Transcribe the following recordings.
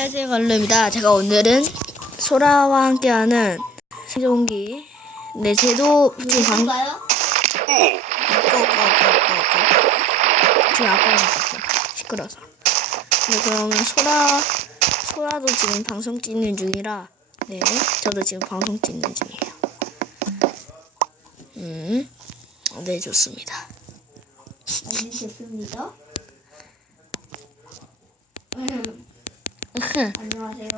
안녕하세요, 갈루입니다. 제가 오늘은 소라와 함께하는 시종기 네, 제도 지금 방 꺼, 꺼, 꺼, 꺼. 지금 아빠가 먹었어. 시끄러서. 네, 그러면 소라 소라도 지금 방송 찍는 중이라 네, 저도 지금 방송 찍는 중이에요. 음, 네, 좋습니다. 앉으셨습니다. 안녕하세요.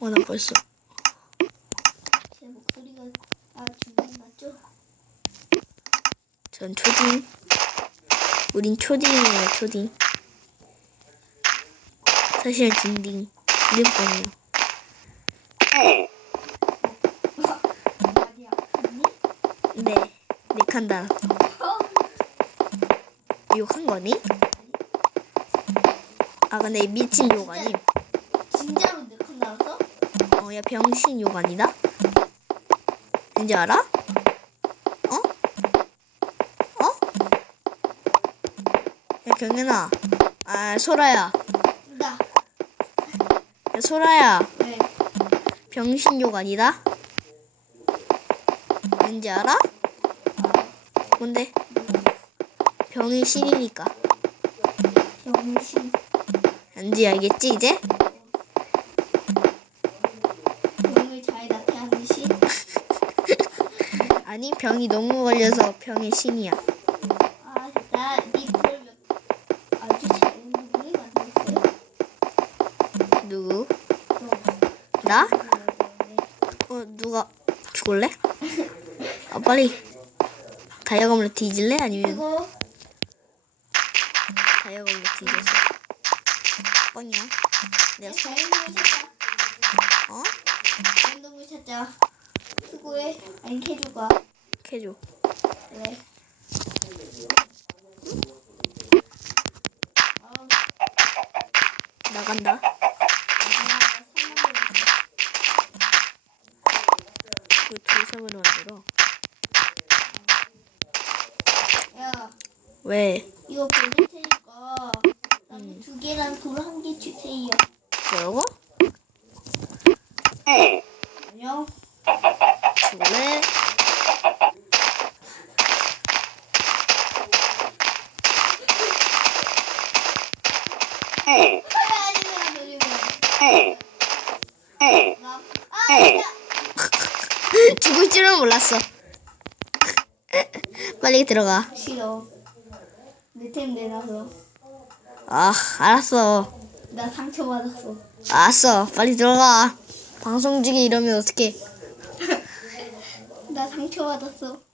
어, 나 벌써 제 목소리가 아 중간 맞죠? 전 초딩. 우린 초딩이에요, 초딩. 사실은 딩딩. 이름뿐이에요. 많이 아프니? 네, 네 칸다. 욕한 거니? 아, 근데 이 미친 욕 아님. 진짜로 나와서? 어, 야, 병신 욕 아니다? 왠지 알아? 어? 어? 야, 경현아. 아, 소라야. 나. 야, 소라야. 네. 병신 욕 아니다? 왠지 알아? 뭔데? 병이 신이니까. 병신. 왠지 알겠지, 이제? 병을 잘 나타내는 시. 아니, 병이 너무 걸려서 병의 신이야. 아, 나네 그걸 몇 아주 잘 누구를 만들었어요? 누구? 너. 나? 네. 어, 누가 죽을래? 아, 빨리. 다이아검으로 뒤질래? 아니면 그거 다이아검으로 뒤졌어? 뻥이야. 내가 소, 찾자. 어? 자연동물 찾자. 수고해. 아니 캐주가. 해줘. 그래. 아, 나간다. 이거 돌섬으로 만들어. 야, 왜? 이거 보낼 테니까 나무 두 개랑 돌 한 개 주세요. 뭐라고? 안녕. 그래, 아니면 돌리면. 나, 아, 야. 죽을 줄은 몰랐어. 빨리 들어가. 싫어. 내템 내놔서 아, 알았어. 나 상처 받았어. 알았어. 빨리 들어가. 방송 중에 이러면 어떡해. 나 상처 받았어.